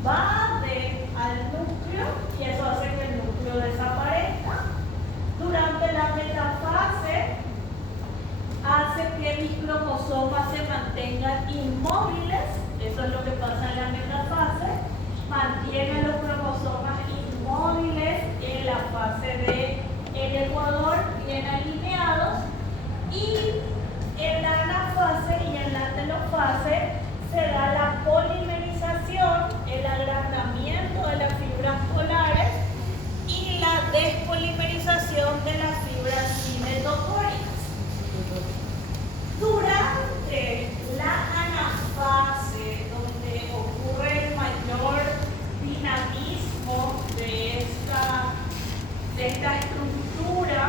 invade al núcleo y eso hace que el núcleo desaparezca. Durante la metafase hace que mis cromosomas se mantengan inmóviles, eso es lo que pasa en la metafase, mantiene los cromosomas inmóviles en la fase de el ecuador, bien alineados, y en la anafase y en la telofase se da la polimerización, el agrandamiento de las fibras polares y la despolimerización de las fibras cimetocóricas. Durante la anafase, donde ocurre el mayor dinamismo de esta estructura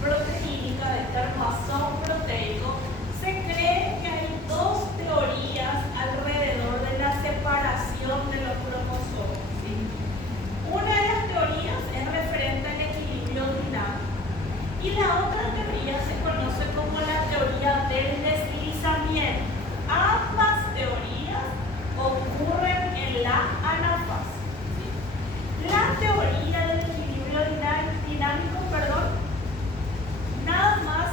proteínica, de este armazón proteico, se cree que hay dos teorías alrededor de la separación de los cromosomas, ¿sí? Una de las teorías es referente al equilibrio dinámico y la otra teoría se conoce como la teoría del deslizamiento. Ambas teorías ocurren en la anafase, ¿sí? La teoría del equilibrio dinámico, nada más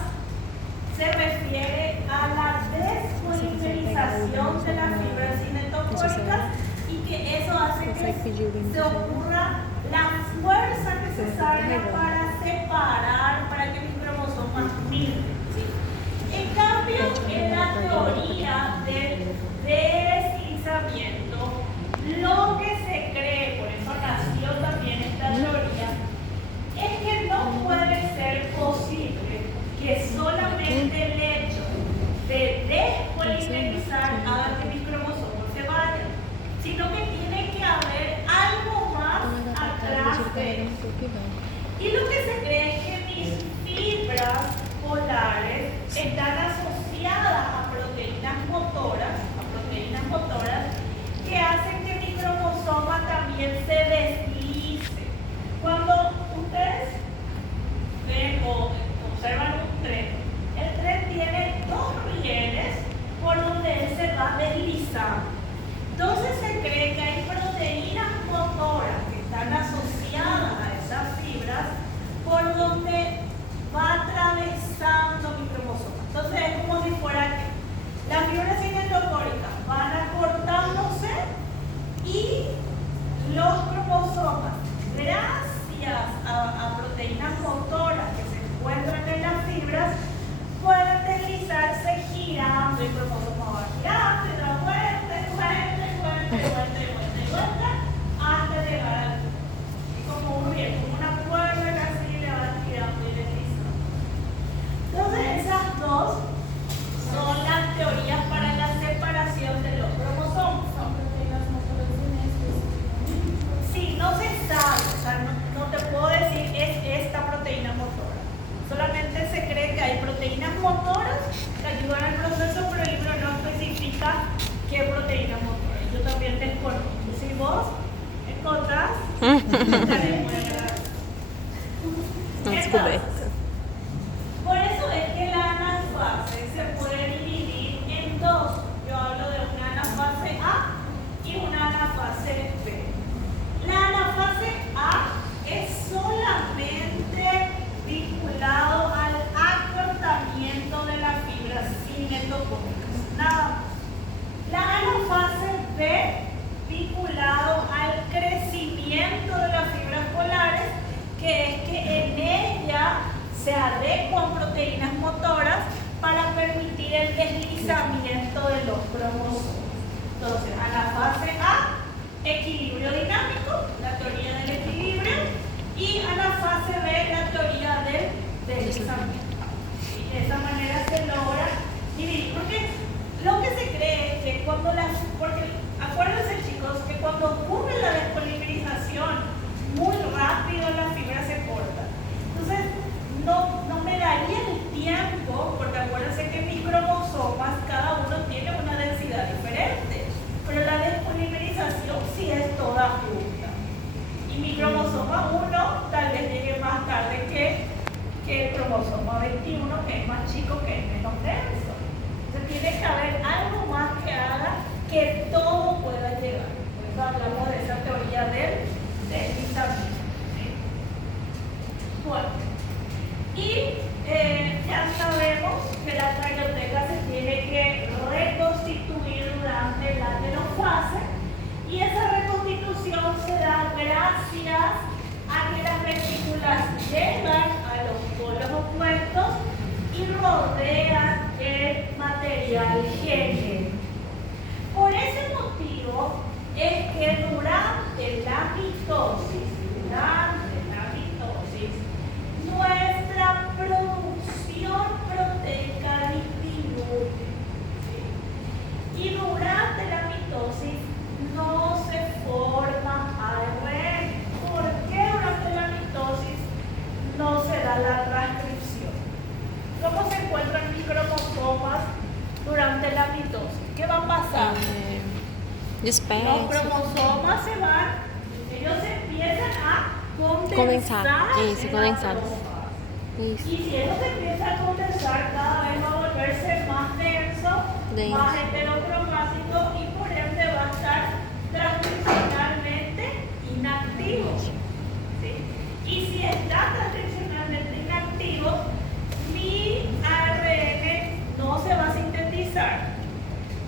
se refiere a la despolimerización de las fibras cimetocóricas y que eso hace que se ocurra la fuerza necesaria para separar, para que mis cromosomas migren, ¿sí? En cambio, en la teoría del deslizamiento, lo que se cree, por eso nació también esta teoría, es que no puede ser posible que solamente el hecho de despolimerizar haga que mis cromosomas se vayan, sino que tiene que haber algo más atrás de eso. Y lo que se cree es que mis fibras polares están asociadas a proteínas motoras que hacen que mi cromosoma también se deslice. Cuando ustedes ven o observan un tren, el tren tiene dos rieles por donde él se va deslizando. Entonces se cree que hay proteínas motoras que están asociadas a esas fibras por donde va atravesando mi cromosoma. Entonces es como si fuera que las fibras cimetocóricas van acortándose y los cromosomas, gracias a proteínas motoras que se encuentran en las fibras, pueden deslizarse girando, el cromosoma va girando y da vuelta, hasta llegar al punto. Es como un riel, como una cuerda que así le va girando y deslizando. Entonces esas dos son las teorías para la separación de los cromosomas. Sí, no se sabe, o sea, no te puedo decir es esta proteína motora. Solamente se cree que hay proteínas motoras que ayudan al proceso, pero el libro no especifica qué proteína motora. Yo también desconozco. Si vos encontrás, estaré muy agradecida. Entonces, por eso es que la anafase se puede dividir en dos. Yo hablo de una anafase A y una anafase B. La anafase A es solamente vinculado al acortamiento de las fibras cimetocóricas. Nada más. La anafase B vinculado al crecimiento de las fibras polares, que es que en ella se adecuan proteínas motoras para permitir el deslizamiento de los cromosomas. Entonces, anafase A, equilibrio dinámico, la teoría del equilibrio, y anafase B, la teoría del deslizamiento. Y de esa manera se logra dividir. Porque lo que se cree es que porque acuérdense, chicos, que cuando ocurre la despolimerización muy rápido las fibras se cortan. Entonces, no me daría el tiempo, porque acuérdense que mis cromosomas, cada uno tiene una densidad diferente, pero la despolimerización sí es toda junta. Y mi cromosoma 1 tal vez llegue más tarde que el cromosoma 21, que es más chico, que es menos denso. Entonces tiene que haber algo más que haga que todo pueda llegar. llegan a los polos opuestos y rodean el material genético. Por ese motivo es que durante la mitosis, nuestra producción proteica disminuye. ¿Sí? Y durante la mitosis no se forma ARN. ¿Por qué durante la mitosis no se da la transcripción? ¿Cómo se encuentran mis cromosomas durante la mitosis? ¿Qué va a pasar? Los cromosomas se van, ellos empiezan a condensar. Y si eso se empieza a condensar, cada vez va a volverse más denso, más heterocromático y por ende va a estar transcripcionalmente inactivo. ¿Sí? Y si está transcripcionalmente inactivo, mi ARN no se va a sintetizar.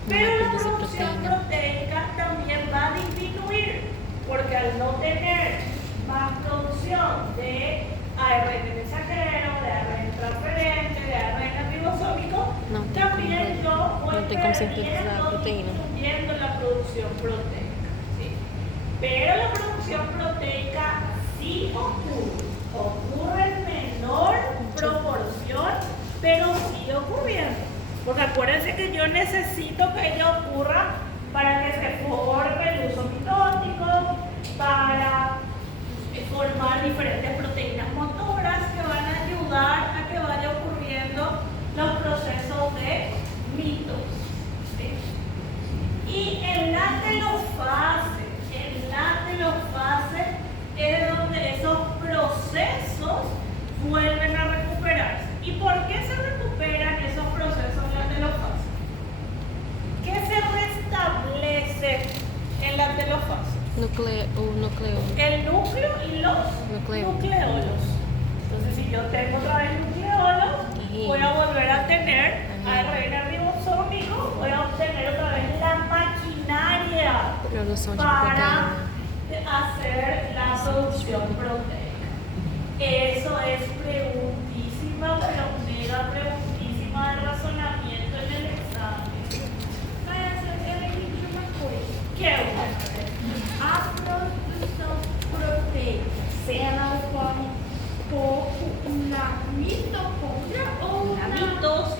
Pero la producción proteica también va a disminuir, porque al no tener más producción de ARN mensajero, de ARN transferente, de ARN ribosómico, también yo voy disminuyendo la producción proteica. ¿Sí? Pero la producción proteica sí ocurre en menor proporción, pero sigue ocurriendo. Porque acuérdense que yo necesito que ella ocurra para que se forme el uso mitótico, para formar diferentes proteínas motoras que van a ayudar a que vaya ocurriendo los procesos de mitosis. ¿Sí? Y en la telofase es donde esos procesos vuelven a recuperarse. ¿Y por qué se recuperan esos procesos en la telofase? ¿Qué se restablece en la telofase? El núcleo y los nucleolos. Entonces, si yo tengo otra vez nucleolos, voy a volver a tener ARN ribosómico, voy a obtener otra vez la maquinaria para hacer la producción proteica. Eso es preguntísima, pero mega preguntísima de razonamiento en el examen. Para hacer una coisa. Que é a produção proteica, ela ocorre pouco na mitocôndria ou na mitose?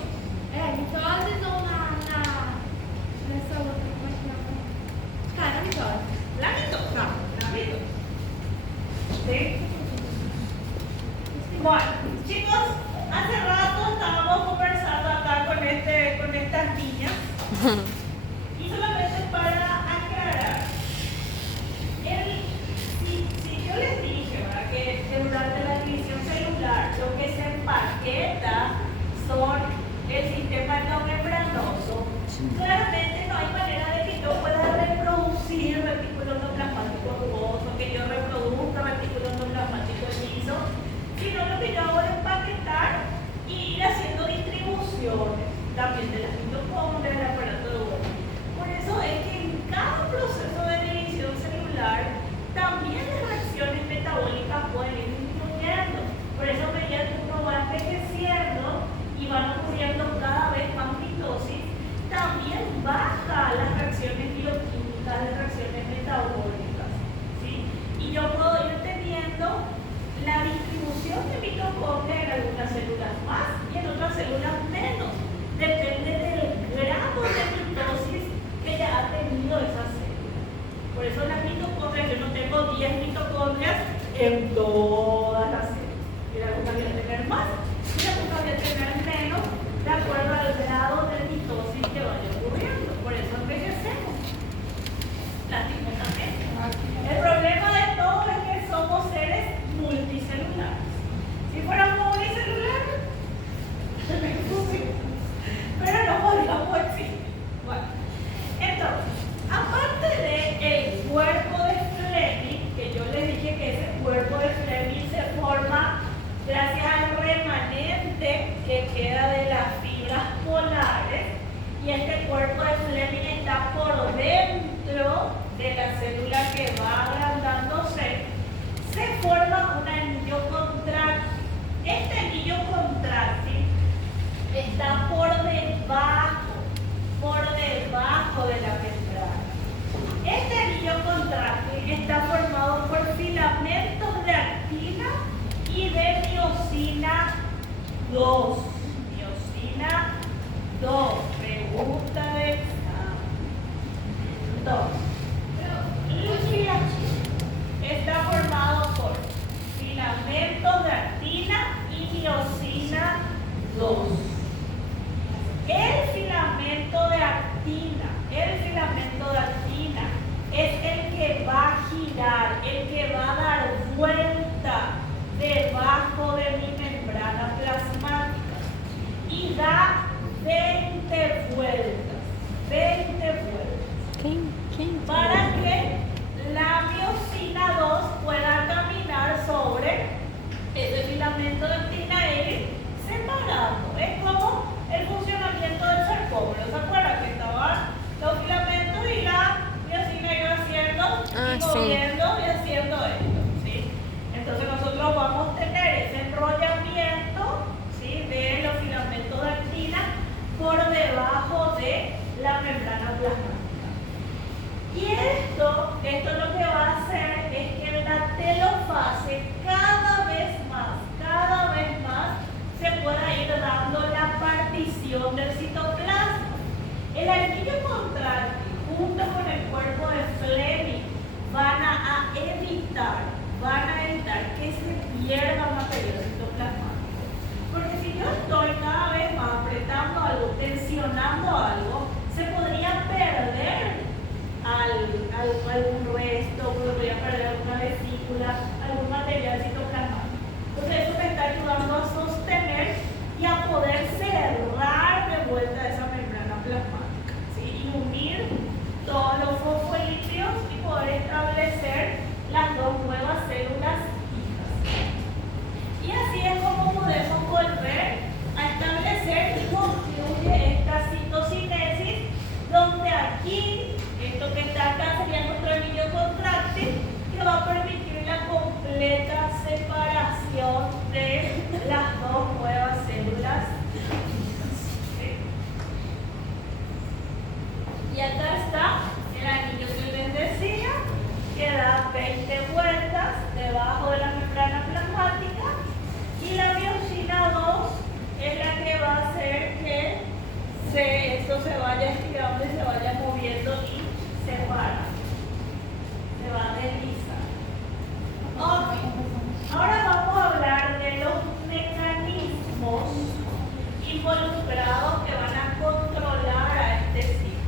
Mitose ou nessa outra, como é que chama? Tá, na mitose. La mitose. La mitose. ¿Sí? Bueno, chicos, hace rato estábamos conversando acá con estas niñas y solamente para aclarar, si yo les dije, ¿verdad?, que durante la división celular lo que se empaqueta son el sistema endomembranoso, claramente no hay manera de que yo pueda reproducir retículo endoplasmático rugoso, que yo reproduzca retículo endoplasmático liso, sino lo que yo hago es empaquetar y ir haciendo distribuciones también de las mitocondrias, del aparato de Golgi. Por eso es que en cada proceso de división celular también las reacciones metabólicas pueden ir disminuyendo. Por eso a medida que uno va envejeciendo y van ocurriendo cada vez más mitosis, también baja las reacciones bioquímicas, las reacciones metabólicas. ¿Sí? Y yo puedo ir teniendo la distribución de mitocondrias en algunas células más y en otras células menos. Depende del grado de mitosis que ya ha tenido esa célula. Por eso las mitocondrias, yo no tengo 10 mitocondrias en todas las células. Y algunas voy a tener más y algunas voy a tener menos de acuerdo al grado de mitosis que vaya ocurriendo. Por eso envejecemos. Lastimosamente. El problema de todo es que somos seres multicelulares. Si fuéramos unicelulares, pero no podríamos existir. Bueno, entonces, aparte del cuerpo de Fleming, que yo les dije que ese cuerpo de Fleming se forma gracias al remanente que queda de las fibras 2. Miosina 2. Pregunta de examen. 2. El filamento está formado por filamentos de actina y miosina 2. El filamento de actina es el que va a girar, el que va a dar vuelta debajo de mi membrana plasmática y da 20 vueltas. 20 vueltas. Para que la miosina 2 pueda caminar sobre ese filamento de actina y separando. Es como el funcionamiento del sarcómero. ¿Se acuerdan que estaban los filamentos y la miosina iba haciendo y moviendo y haciendo esto? ¿Sí? Entonces nosotros vamos a tener ese enrollamiento, ¿sí?, de los filamentos de actina por debajo de la membrana plasmática. Y esto lo que va a hacer es que en la telofase cada vez más se pueda ir dando la partición del citoplasma. El anillo contráctil junto con el cuerpo de Fleming van a evitar que se pierda material citoplasmático. Porque si yo estoy cada vez más apretando algo, tensionando algo, se podría perder algún resto, podría perder alguna vesícula, algún material citoplasmático. Entonces eso me está ayudando a sostener y a poder cerrar de vuelta esa membrana plasmática, ¿sí?, y unir todos los fosfolípidos y poder establecer las dos nuevas células hijas. Y así es como podemos volver a establecer y concluye esta citocinesis, donde aquí, esto que está acá sería nuestro anillo contráctil, que va a permitir la completa separación de las dos nuevas células. ¿Sí? Y acá está el anillo que les decía, que da 20 vueltas debajo de la membrana plasmática, y la miosina 2 es la que va a hacer que esto se vaya estirando y se vaya moviendo y separa, se va a deslizar. Ok, ahora vamos a hablar de los mecanismos involucrados que van a controlar a este ciclo.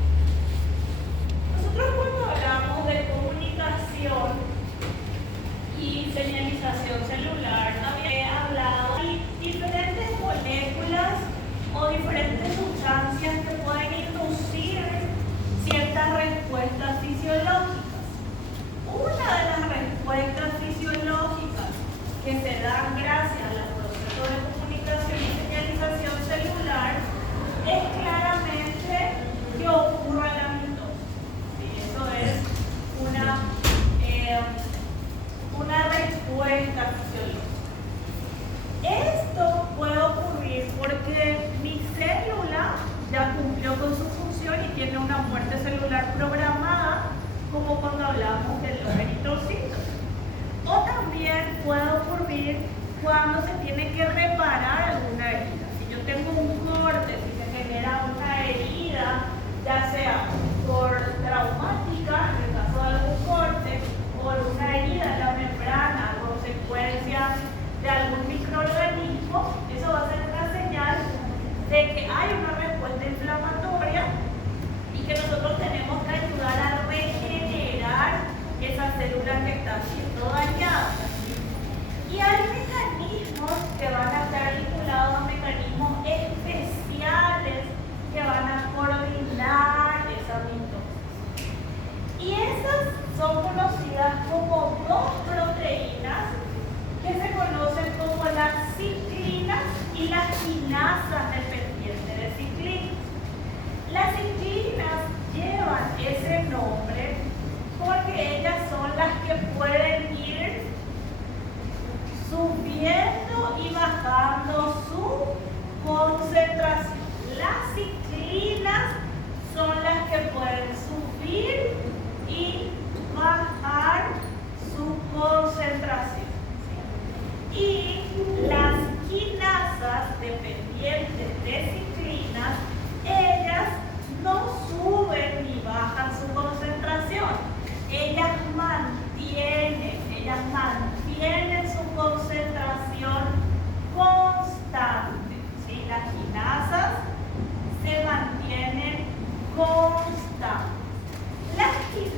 Nosotros cuando hablamos de comunicación y señalización celular, había hablado de diferentes moléculas o diferentes sustancias que pueden inducir ciertas respuestas fisiológicas. Una de las respuestas fisiológicas que se dan gracias a los procesos de comunicación y señalización celular es claramente que ocurra la mitosis. ¿Sí? Eso es una respuesta fisiológica. Esto puede ocurrir porque mi célula ya cumplió con su función y tiene una muerte celular programada, como cuando hablamos de los eritrocitos. O también puede ocurrir cuando se tiene que reparar alguna herida. Si yo tengo un corte, si se genera una herida, ya sea por traumática, en el caso de algún corte, o una herida en la membrana, a consecuencia de algún microorganismo, eso va a ser una señal de que hay una respuesta inflamatoria y que nosotros tenemos que ayudar a regenerar esa célula que está siendo dañada. Y hay mecanismos que van a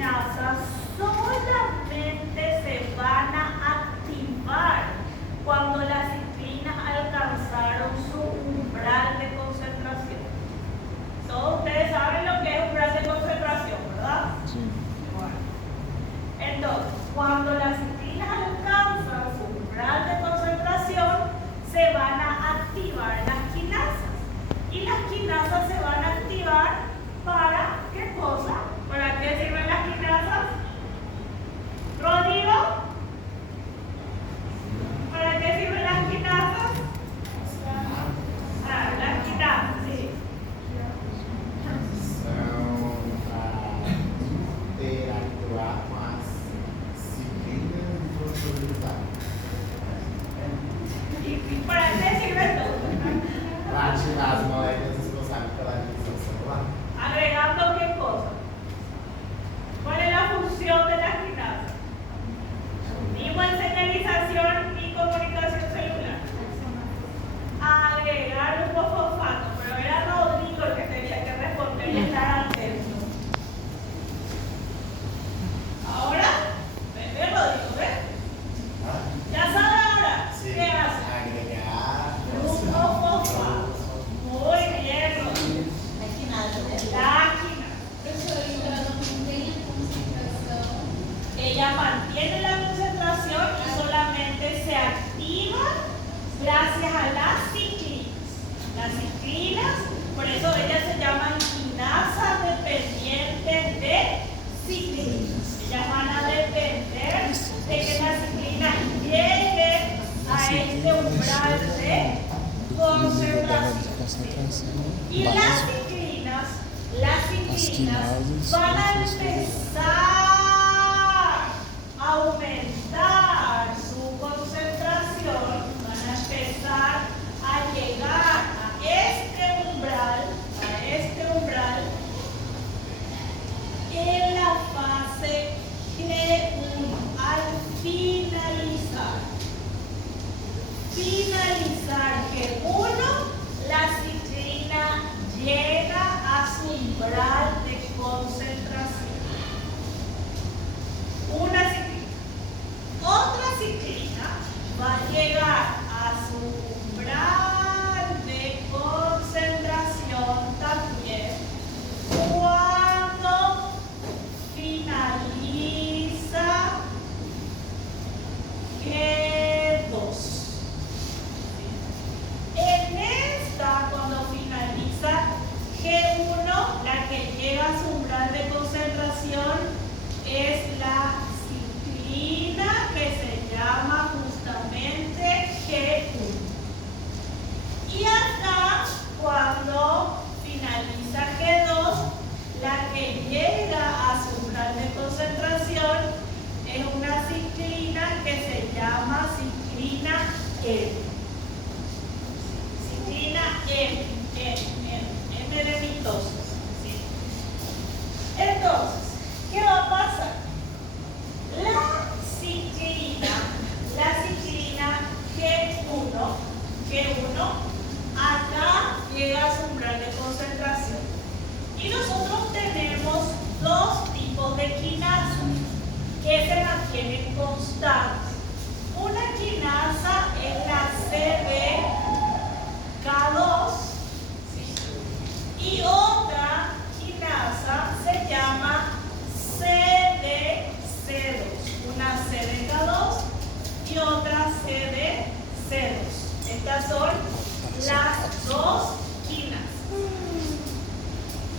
quinasas solamente se van a activar cuando las ciclinas alcanzaron su umbral de concentración. Todos ustedes saben lo que es umbral de concentración, ¿verdad? Sí. Bueno. Entonces, cuando las ciclinas alcanzan su umbral de concentración, se van a activar las quinasas. Y las quinasas se van a activar para, ¿qué cosa? ¿Para qué sirven las quinasas? Rodrigo, ¿para qué sirven las quinasas? Ah, las quinasas, sí. Interactuar com as ciclinas e fosforilizar. ¿Y para qué sirve todo? Para ativar as moléculas responsáveis pela divisão celular. Agregando qué cosa. ¿Cuál es la función de las quinasas? Ni en señalización ni comunicación celular. Agregar un fosfato, pero era Rodrigo el que tenía que responder y estar atento. Ahora, ve Rodrigo, ve. ¿Ya sabe ahora? Sim. ¿Qué hace? Agregar. Un fosfato. Muy bien, Rodrigo. La quinasa. Ella mantiene la concentración y solamente se activa gracias a las ciclinas. Las ciclinas, por eso ellas se llaman quinasas dependientes de ciclinas. Ellas van a depender de que las ciclinas lleguen a este umbral de concentración. Y las ciclinas van a empezar a aumentar su concentración, van a empezar a llegar a este umbral en la fase G1, al finalizar G1, la ciclina llega a su umbral de concentración. Una ciclina. Otra ciclina va a llegar a su umbral de concentración también cuando finaliza G2. En esta, cuando finaliza G1, la que llega a su umbral de concentración es la ciclina que se llama justamente G1. Y acá, cuando finaliza G2, la que llega a su umbral de concentración es una ciclina que se llama ciclina M. Ciclina M de mitosis. ¿Sí? Entonces, ¿qué va a pasar? La ciclina G1, acá llega a su umbral de concentración. Y nosotros tenemos dos tipos de quinasas que se mantienen constantes. Una quinasa es la CDK2, ¿sí? Y otra quinasa se llama CDC2. Una CDK2 y otra CDC2. Estas son las dos quinasas.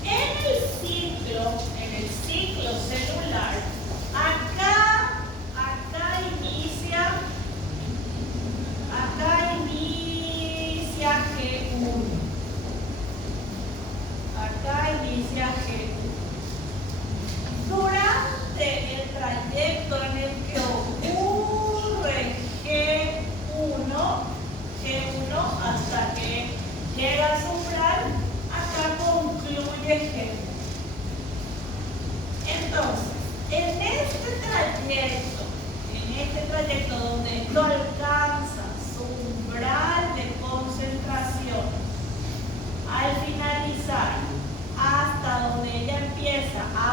En el ciclo celular, acá inicia G1. Acá inicia G1. Durante el trayecto en el que ocurre G1 hasta que llega a su umbral, acá concluye G1. Entonces, en este trayecto donde esto alcanza su umbral de concentración, al finalizar, hasta donde ella empieza a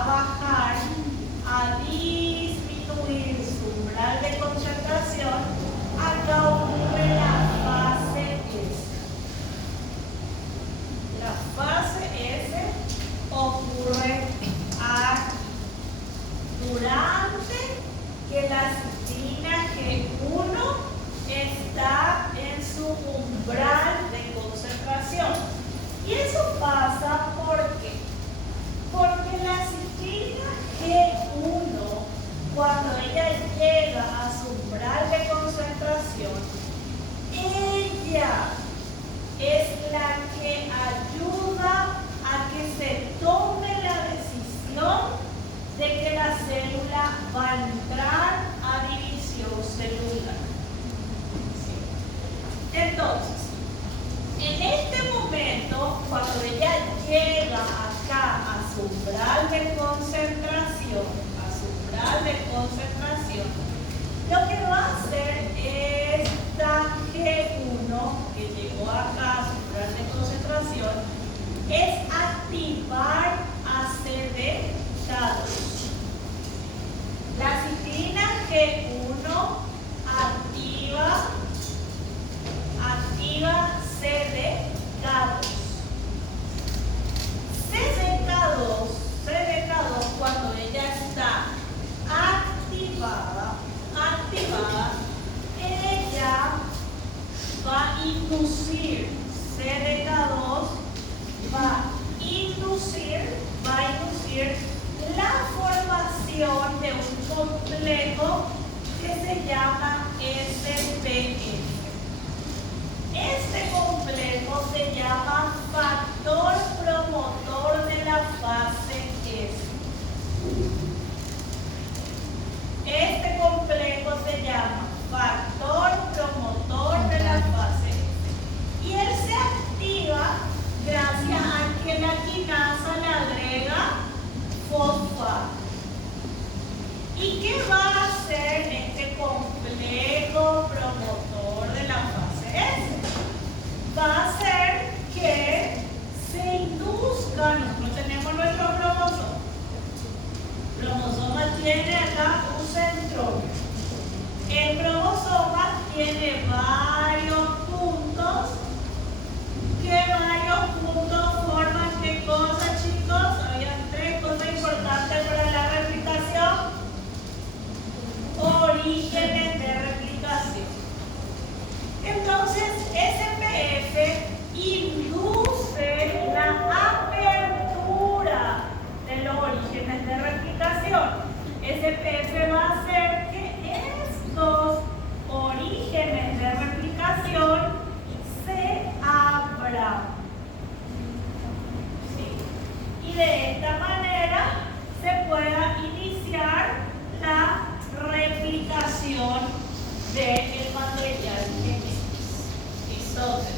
va a entrar a división celular. Entonces, en este momento, cuando ella llega acá a su umbral de concentración, lo que va a hacer esta G1 que llegó acá a su umbral de concentración es activar a CD2. La citrina G1 activa CDK2. CDK2, cuando ella está activada, ella va a inducir, CDK2 va a inducir la formación de un complejo que se llama SPF. Este complejo se llama factor promotor de la fase S. Este complejo se llama factor promotor de la fase S. Y él se activa gracias a que la quinasa le agrega fosfato. ¿Y qué va a hacer este complejo promotor de la fase S? Va a hacer que se induzcan, nosotros tenemos nuestro cromosoma. El cromosoma tiene acá un centro. El cromosoma tiene varios puntos. ¿Qué varios puntos forman qué cosas, chicos? Habían tres cosas importantes para la replicación. Orígenes de replicación. Entonces, SPF induce la apertura de los orígenes de replicación. SPF va a hacer que estos orígenes de replicación se abran. ¿Sí? Y de esta manera se pueda iniciar la replicación del material genético. Entonces,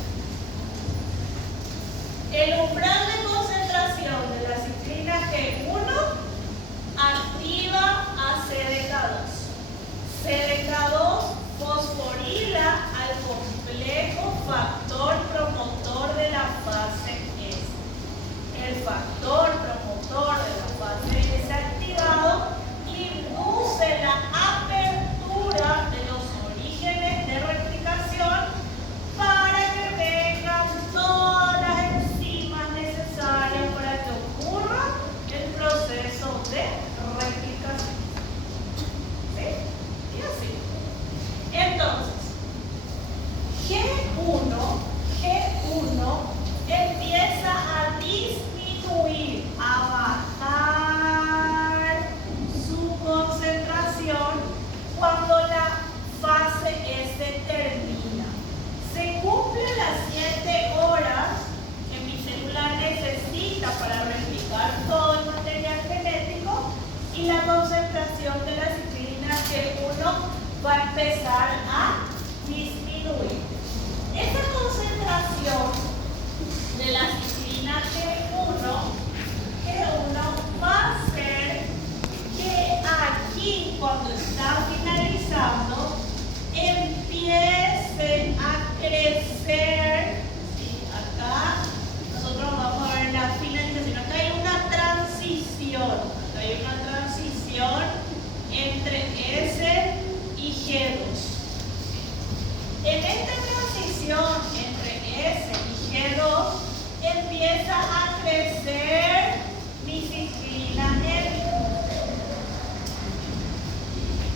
el umbral de concentración de la citrina G1 activa a CDK2. CDK2 fosforila al complejo factor promotor de la fase S. El factor promotor de la fase S activado induce la apertura de los orígenes de replicación para que vengan todas las enzimas necesarias para que ocurra el proceso de replicación. ¿Sí? Y así. Entonces, G1 empieza a disminuir, a bajar su concentración cuando la fase S termina. Se cumplen las 7 horas que mi célula necesita para replicar todo el material genético y la concentración de la citrina G1 va a empezar a disminuir. Esta concentración de la citrina G1 va a hacer que aquí, cuando está finalizando, empiece a crecer. ¿Sí? Acá nosotros vamos a ver la finalización. Acá hay una transición entre S y G2. En esta transición entre S y G2 empieza a crecer mi citrina G.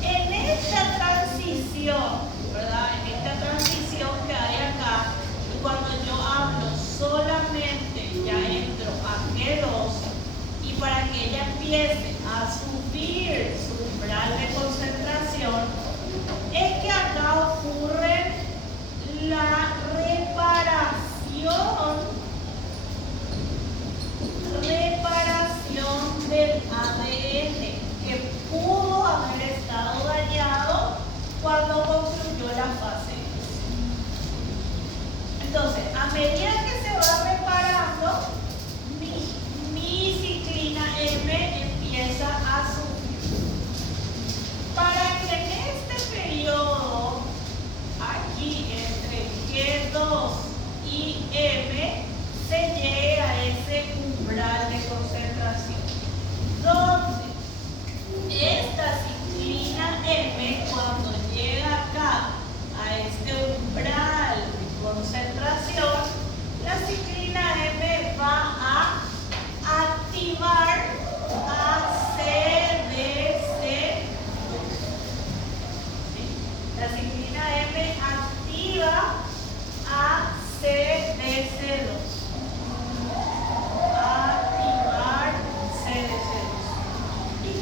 En esta transición, ¿verdad? En esta transición que hay acá, cuando yo hablo solamente ya entro a G2 y para que ella empiece a subir su umbral de concentración, es que acá ocurre la reparación del ADN que pudo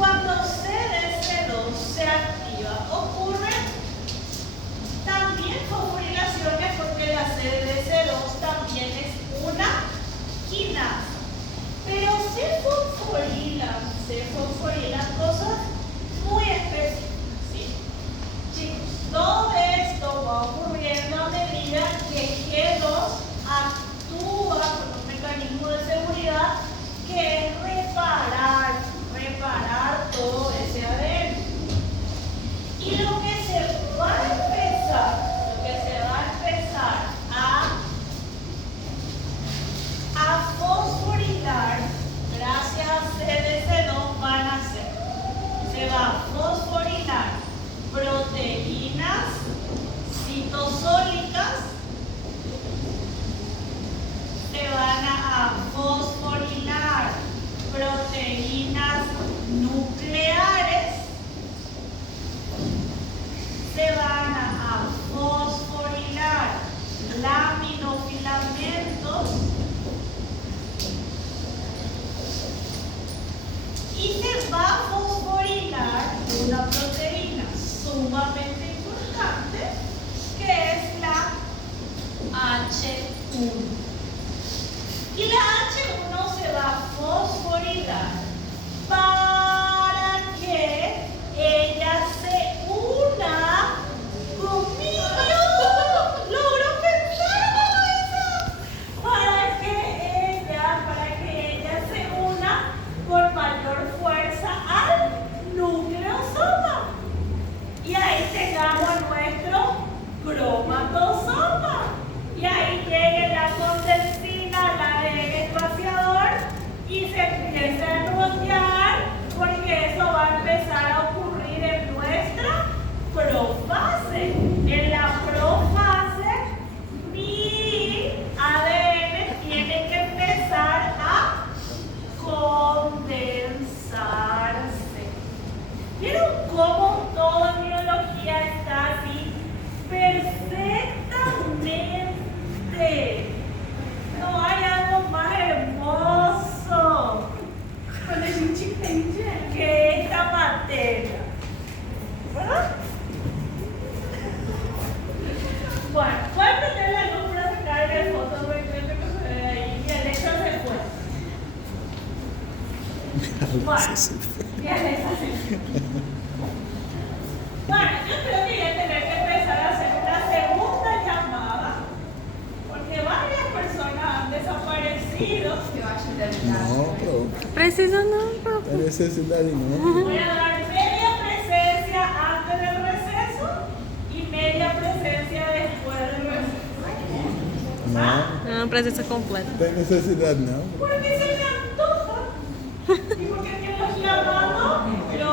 Cuando CDC2 se activa, ocurren también fosforilaciones porque la CDC2 también es una quinasa. Pero se fosforilan cosas muy específicas, ¿sí? Chicos, todo esto va ocurriendo a medida que G2 actúa con un mecanismo de seguridad que es reparar todo ese ADN. Y lo que se va a empezar a fosforilar gracias a CDC2 van a ser, se va a fosforilar proteínas citosólicas, se van a fosforilar proteínas nucleares, se van a fosforilar laminofilamentos y se va a fosforilar una proteína sumamente importante que es la H1. Y la H1 se va a fosforilar para que ella se una conmigo. ¡Logro pensar eso! Para que ella se una con mayor fuerza al nucleosoma. Y ahí tengamos nuestro cromatosoma. Y ahí llegue la condensina, la ADN espaciador y se empieza a rodear porque eso va a empezar a ocurrir en nuestra profase. En la profase, mi ADN tiene que empezar a condensarse. ¿Vieron cómo todo en biología está así perfectamente? No hay algo más hermoso que esta materia, ¿verdad? Bueno, voy a prender la luz para sacar el foto porque creo que se ve ahí y Alexa se fue. Bueno, y Alexa se fue. Bueno, yo creo que voy a tener que empezar a hacer una segunda llamada porque varias personas han desaparecido. No, pero Precisa não, não é necessidade não. Voy a dar media presencia antes del receso y media presencia después del receso. ¿Ah? não presença completa. Não tem necessidade não. Porque se me antoja. Y porque Dios los llamado, yo